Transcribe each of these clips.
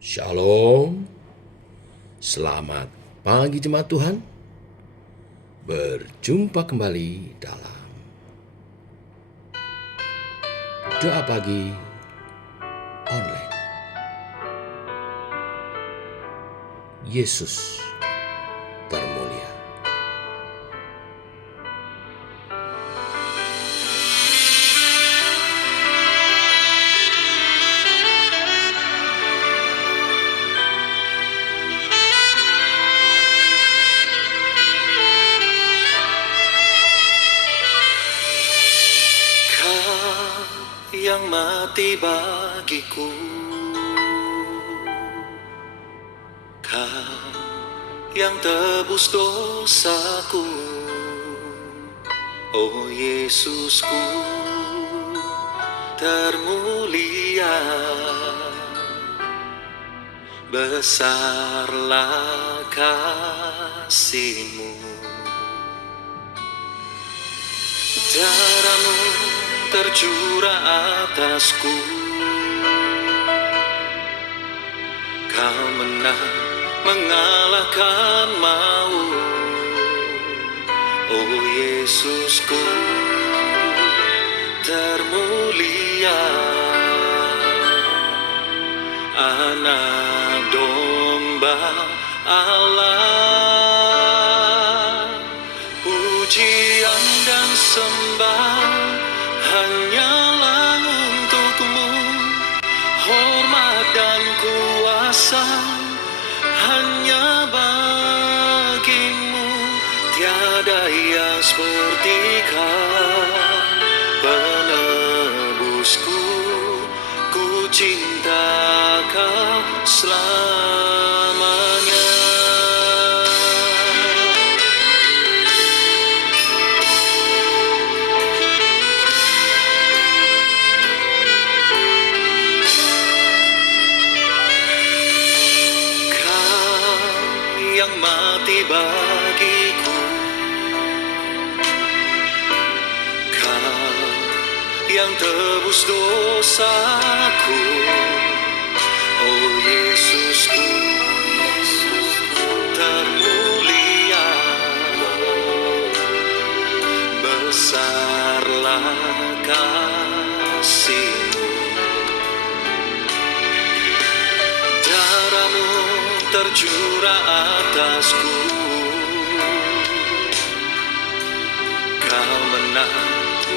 Shalom, selamat pagi jemaat Tuhan. Berjumpa kembali dalam doa pagi online. Yesus termulia. Yang mati bagiku, Kau yang tebus dosaku, oh Yesusku termulia. Besarlah kasih-Mu, darah-Mu tercurah atasku. Kau menang mengalahkan maut, oh Yesusku termulia. Anak domba Allah, pujian dan sembah hanyalah untuk-Mu, hormat dan kuasa hanya bagi-Mu. Tiada yang seperti Kau, penebusku, ku cinta Kau selamanya. Yang mati bagiku, Kau yang tebus dosaku, oh Yesusku termulia. Besarlah kasih-Mu, darah-Mu tercurah atasku. Kau menang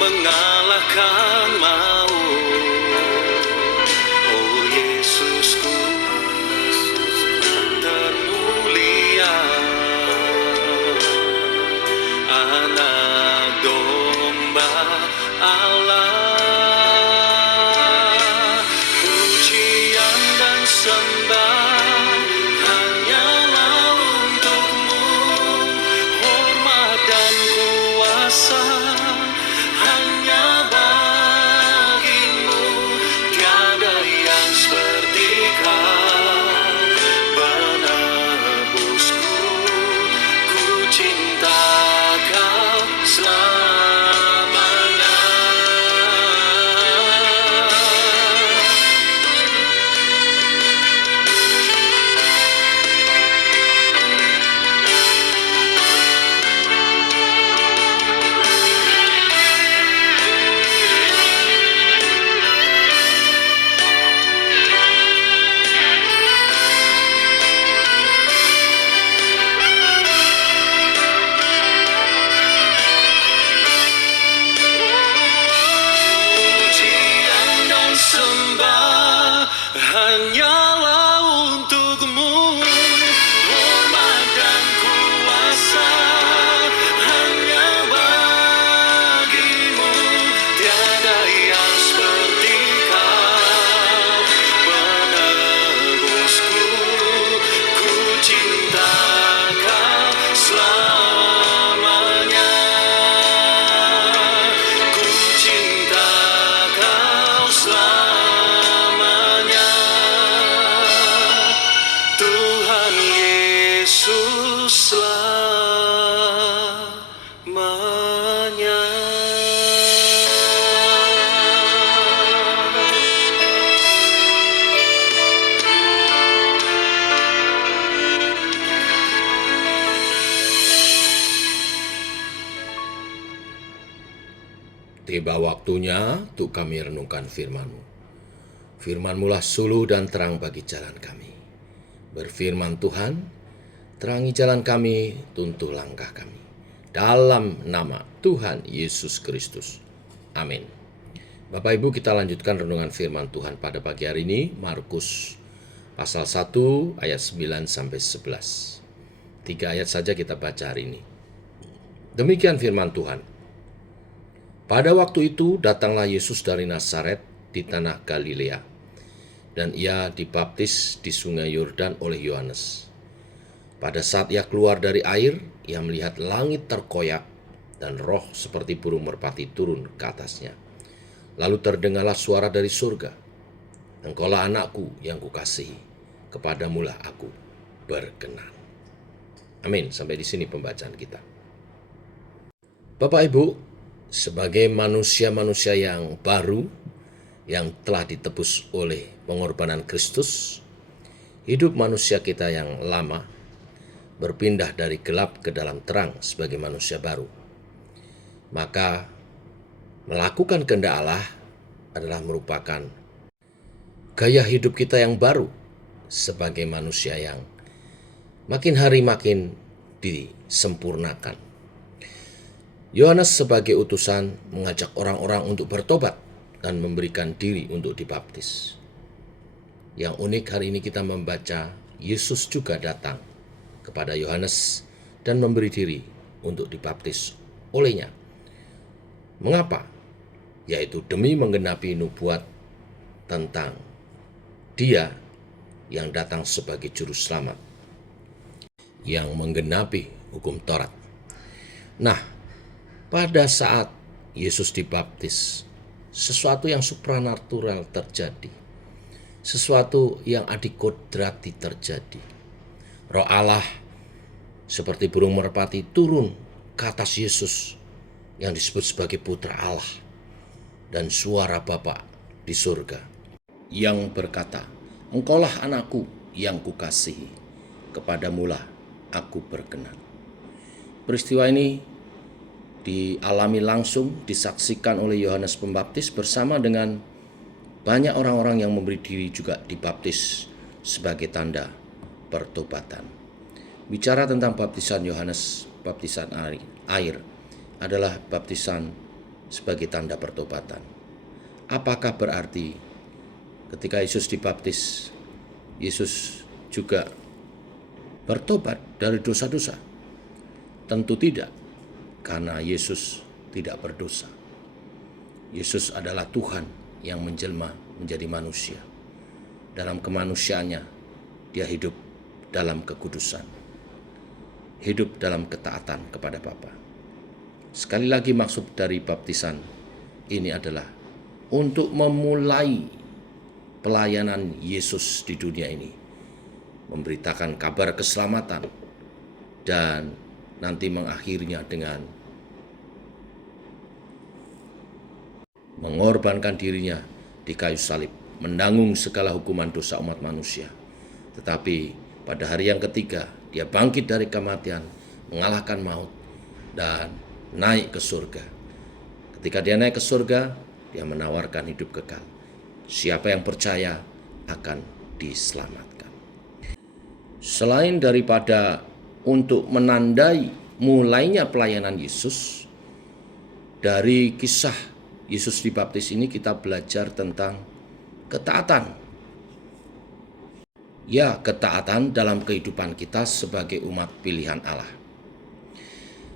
mengalahkan maut, oh Yesusku termulia. Anak domba Allah, pujian dan sembah hanyalah untuk-Mu, hormat dan kuasa hanya bagi-Mu. Tiada yang seperti Kau, penebusku, ku cinta Kau selamanya. Pujian dan sembah hanyalah untuk-Mu, hormat dan kuasa hanya bagi-Mu. Tiada yang seperti Kau, penebusku, ku cinta Kau selamanya. Ku cinta Kau selamanya. tiba waktunya untuk kami renungkan firman-Mu. Firman-Mu lah suluh dan terang bagi jalan kami. Berfirman Tuhan, terangi jalan kami, tuntuh langkah kami. Dalam nama Tuhan Yesus Kristus. Amin. Bapak Ibu, kita lanjutkan renungan firman Tuhan pada pagi hari ini, Markus pasal 1 ayat 9 sampai 11. 3 ayat saja kita baca hari ini. Demikian firman Tuhan. Pada waktu itu datanglah Yesus dari Nazaret di tanah Galilea, dan ia dibaptis di sungai Yordan oleh Yohanes. Pada saat ia keluar dari air, ia melihat langit terkoyak dan roh seperti burung merpati turun ke atasnya. Lalu terdengarlah suara dari surga, "Engkaulah anakku yang kukasihi, kepadamulah aku berkenan." Amin. Sampai di sini pembacaan kita. Bapak Ibu, sebagai manusia-manusia yang baru, yang telah ditebus oleh pengorbanan Kristus, hidup manusia kita yang lama berpindah dari gelap ke dalam terang sebagai manusia baru. Maka melakukan kehendak Allah adalah merupakan gaya hidup kita yang baru sebagai manusia yang makin hari makin disempurnakan. Yohanes sebagai utusan mengajak orang-orang untuk bertobat dan memberikan diri untuk dibaptis. Yang unik hari ini kita membaca Yesus juga datang kepada Yohanes dan memberi diri untuk dibaptis olehnya. Mengapa? Yaitu demi menggenapi nubuat tentang Dia yang datang sebagai juru selamat, yang menggenapi hukum Taurat. Nah, pada saat Yesus dibaptis, sesuatu yang supranatural terjadi. Sesuatu yang adikodrati terjadi. Roh Allah seperti burung merpati turun ke atas Yesus yang disebut sebagai putra Allah. Dan suara Bapa di surga yang berkata, "Engkaulah anakku yang kukasihi, kepadamulah aku berkenan." Peristiwa ini dialami langsung, disaksikan oleh Yohanes Pembaptis bersama dengan banyak orang-orang yang memberi diri juga dibaptis sebagai tanda pertobatan. Bicara tentang baptisan Yohanes, baptisan air adalah baptisan sebagai tanda pertobatan. Apakah berarti ketika Yesus dibaptis, Yesus juga bertobat dari dosa-dosa? Tentu tidak. Karena Yesus tidak berdosa. Yesus adalah Tuhan yang menjelma menjadi manusia. Dalam kemanusiaannya, Dia hidup dalam kekudusan. Hidup dalam ketaatan kepada Bapa. Sekali lagi maksud dari baptisan ini adalah untuk memulai pelayanan Yesus di dunia ini. Memberitakan kabar keselamatan dan nanti mengakhirinya dengan mengorbankan dirinya di kayu salib, menanggung segala hukuman dosa umat manusia. Tetapi pada hari yang ketiga, Dia bangkit dari kematian, mengalahkan maut, dan naik ke surga. Ketika Dia naik ke surga, Dia menawarkan hidup kekal. Siapa yang percaya akan diselamatkan. Selain daripada untuk menandai mulainya pelayanan Yesus, dari kisah Yesus dibaptis ini kita belajar tentang ketaatan. Ya, ketaatan dalam kehidupan kita sebagai umat pilihan Allah.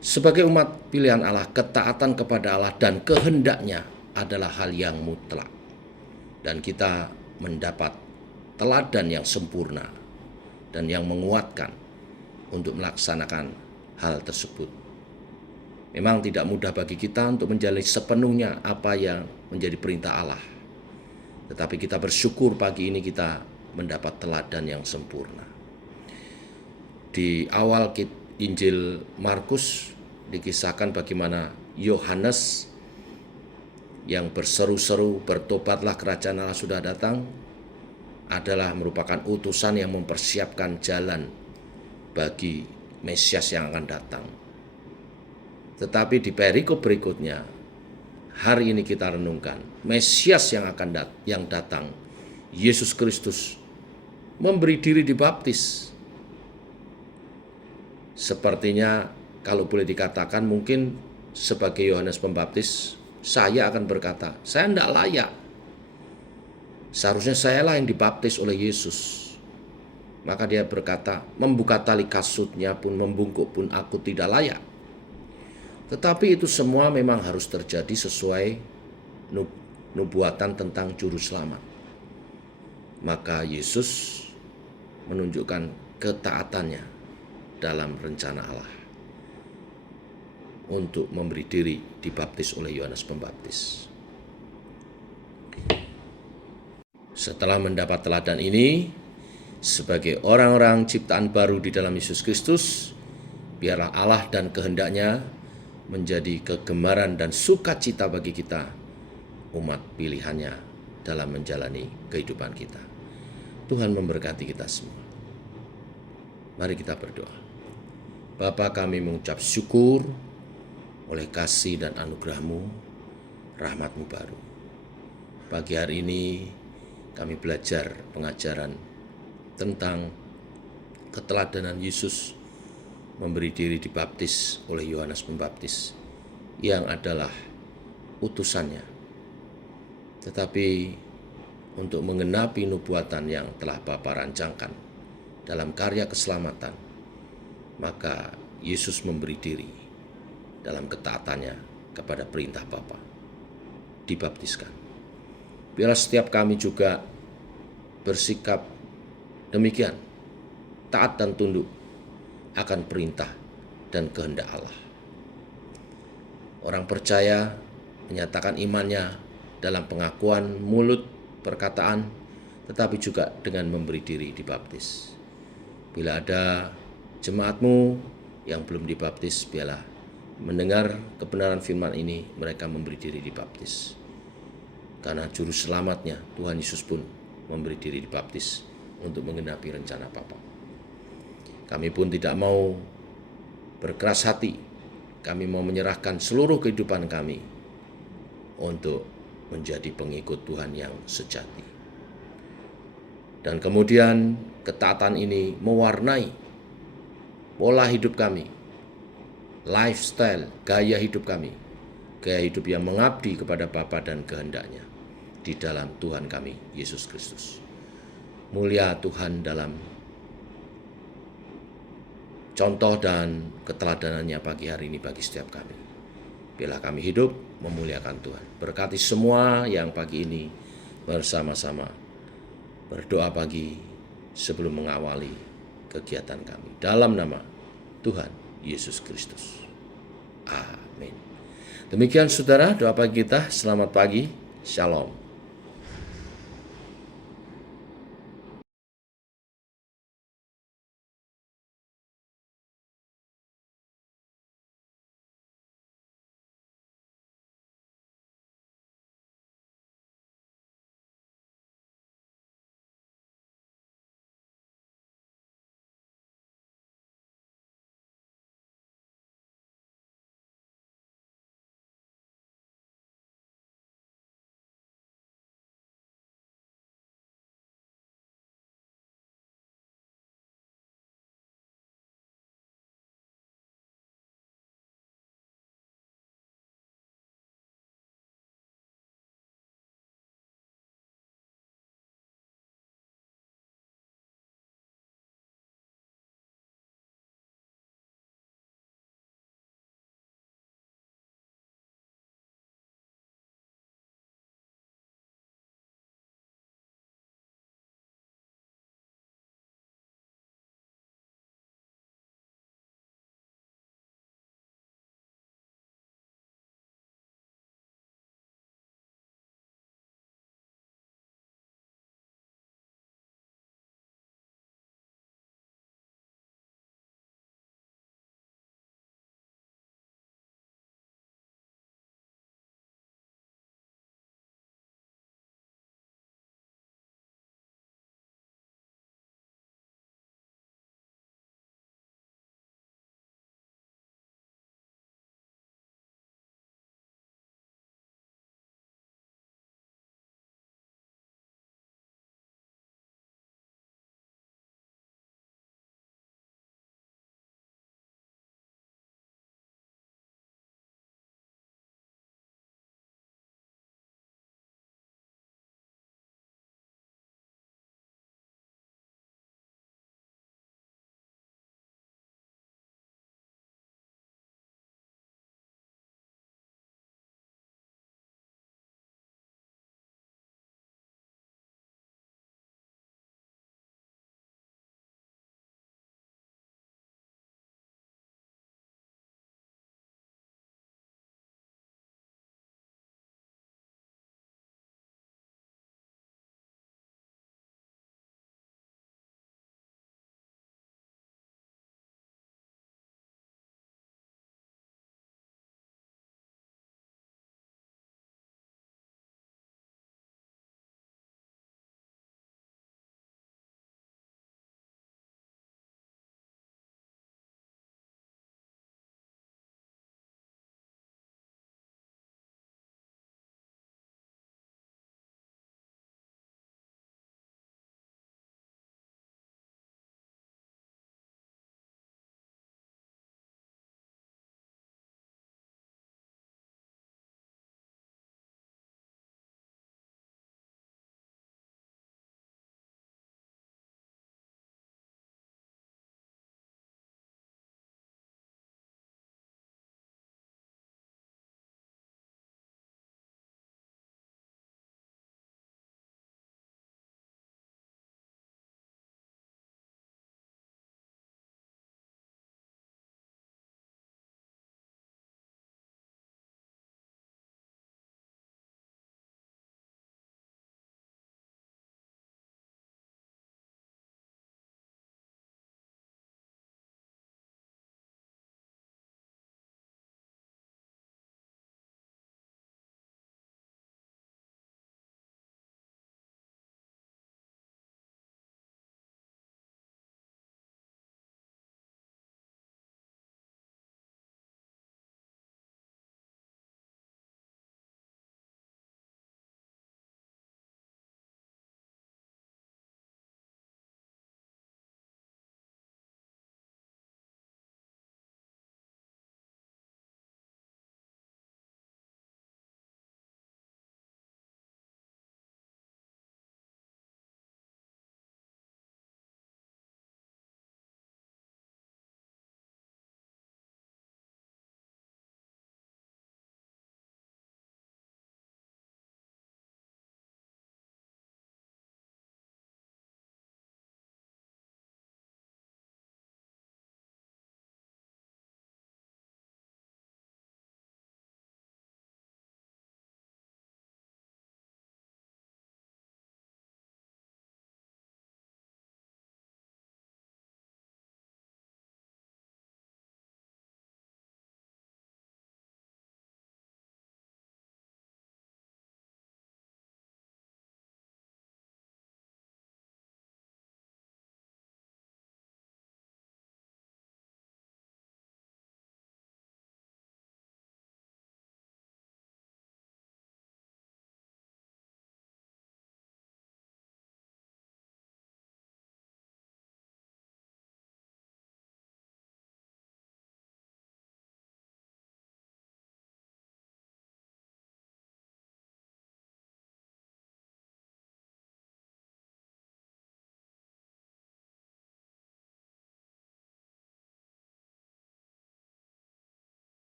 Sebagai umat pilihan Allah, ketaatan kepada Allah dan kehendaknya adalah hal yang mutlak. Dan kita mendapat teladan yang sempurna dan yang menguatkan untuk melaksanakan hal tersebut. Memang tidak mudah bagi kita untuk menjalani sepenuhnya apa yang menjadi perintah Allah. Tetapi kita bersyukur pagi ini kita mendapat teladan yang sempurna. Di awal Injil Markus dikisahkan bagaimana Yohanes yang berseru-seru, "Bertobatlah, kerajaan Allah sudah datang," adalah merupakan utusan yang mempersiapkan jalan bagi Mesias yang akan datang. Tetapi di perikop berikutnya, hari ini kita renungkan, Mesias yang akan yang datang, Yesus Kristus, memberi diri dibaptis. Sepertinya kalau boleh dikatakan mungkin sebagai Yohanes Pembaptis, saya akan berkata, saya tidak layak. Seharusnya sayalah yang dibaptis oleh Yesus. Maka dia berkata, membuka tali kasutnya pun, membungkuk pun aku tidak layak. Tetapi itu semua memang harus terjadi sesuai nubuatan tentang juru selamat. Maka Yesus menunjukkan ketaatannya dalam rencana Allah untuk memberi diri dibaptis oleh Yohanes Pembaptis. Setelah mendapat teladan ini, sebagai orang-orang ciptaan baru di dalam Yesus Kristus, biarlah Allah dan kehendaknya menjadi kegemaran dan sukacita bagi kita, umat pilihannya, dalam menjalani kehidupan kita. Tuhan memberkati kita semua. Mari kita berdoa. Bapa, kami mengucap syukur oleh kasih dan anugerah-Mu, rahmat-Mu baru. Pagi hari ini kami belajar pengajaran tentang keteladanan Yesus memberi diri dibaptis oleh Yohanes Pembaptis yang adalah utusannya. Tetapi untuk menggenapi nubuatan yang telah Bapa rancangkan dalam karya keselamatan, maka Yesus memberi diri dalam ketaatannya kepada perintah Bapa, dibaptiskan. Biarlah setiap kami juga bersikap demikian, taat dan tunduk akan perintah dan kehendak Allah. Orang percaya menyatakan imannya dalam pengakuan mulut, perkataan, tetapi juga dengan memberi diri dibaptis. Bila ada jemaat-Mu yang belum dibaptis, biarlah mendengar kebenaran firman ini, mereka memberi diri dibaptis. Karena juru selamatnya, Tuhan Yesus pun memberi diri dibaptis untuk menggenapi rencana Bapa. Kami pun tidak mau berkeras hati. Kami mau menyerahkan seluruh kehidupan kami untuk menjadi pengikut Tuhan yang sejati. Dan kemudian ketaatan ini mewarnai pola hidup kami, lifestyle, gaya hidup kami, gaya hidup yang mengabdi kepada Bapa dan kehendaknya di dalam Tuhan kami, Yesus Kristus. Mulia Tuhan dalam contoh dan keteladanannya pagi hari ini bagi setiap kami. Biarlah kami hidup memuliakan Tuhan. Berkati semua yang pagi ini bersama-sama berdoa pagi sebelum mengawali kegiatan kami. Dalam nama Tuhan Yesus Kristus. Amin. Demikian saudara, doa pagi kita. Selamat pagi. Shalom.